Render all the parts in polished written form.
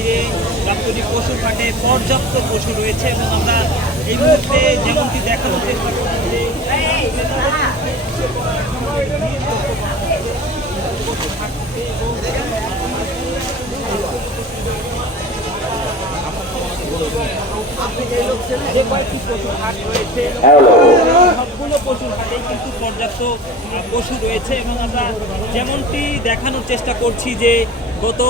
ঘিরে গাবতলী পশুর হাটে পর্যাপ্ত পশু রয়েছে এবং আমরা এই মুহূর্তে যেমনটি দেখানোর চেষ্টা করছি যে যে কয়েকটি পশুর হাট রয়েছে সবগুলো পশুর হাটেই কিন্তু পর্যাপ্ত পশু রয়েছে এবং আমরা যেমনটি দেখানোর চেষ্টা করছি যে গত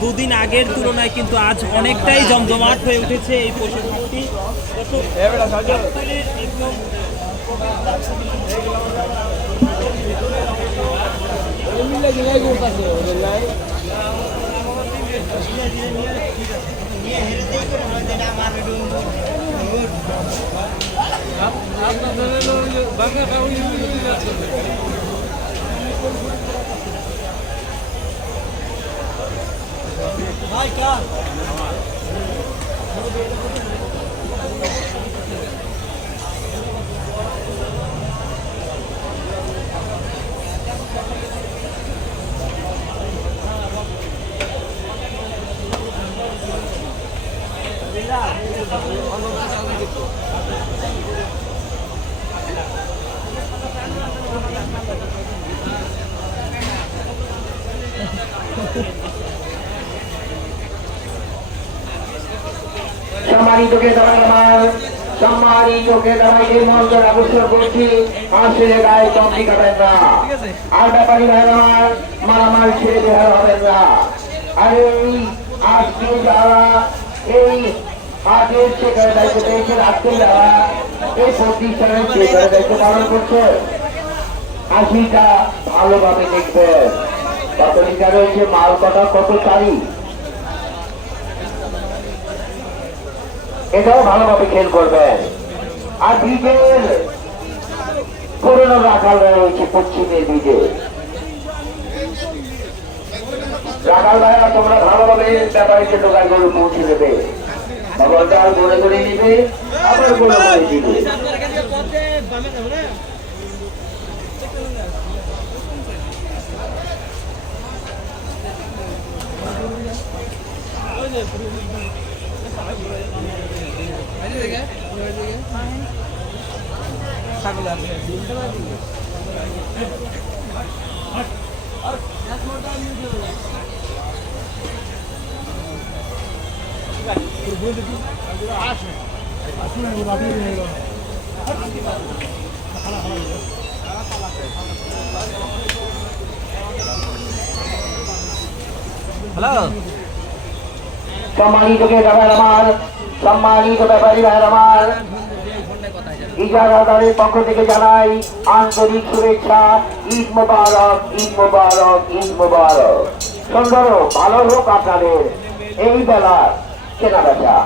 দুদিন আগের তুলনায় কিন্তু আজ অনেকটাই জমজমাট হয়ে উঠেছে এই পশুর হাটটি। সম্মানিত ক্রেতারা আমার সম্মানিত ক্রেতারাকে মঞ্চে আকর্ষণ করছি আসলে গায়ে কমতি কাটেন না আর ব্যাপারী ভাই আমার মারামাল ছেড়ে বেহার হবেন না। আর এই আজকে যারা এই হাটের শেখার দায়িত্ব পেয়েছেন আজকে যারা এই প্রতিষ্ঠানের শেখার দায়িত্ব পালন করছে আশিটা ভালোভাবে দেখবেন কত লিটার রয়েছে মাল কটা কত তারিখ এটাও ভালোভাবে খেল করবেন। আর বীজের পুরনো রাখাল রয়েছে পশ্চিমের বীজে রাখাল ভাইয়া তোমরা ভালোভাবে ব্যাপারীকে দোকান গরু পৌঁছে দেবে ভগবান গড়ে করে নিবে আবার গড়ে করে দিবে। সম্মানিত ক্রেতারা আমার সম্মানিত ব্যাপারী ভাইয়ের আমার ইজারাদারের পক্ষ থেকে জানাই আন্তরিক শুভেচ্ছা। ঈদ মোবারক, ঈদ মোবারক, ঈদ মোবারক। সুন্দর ভালো হোক আপনাদের এই বেলার কেনাবেচা।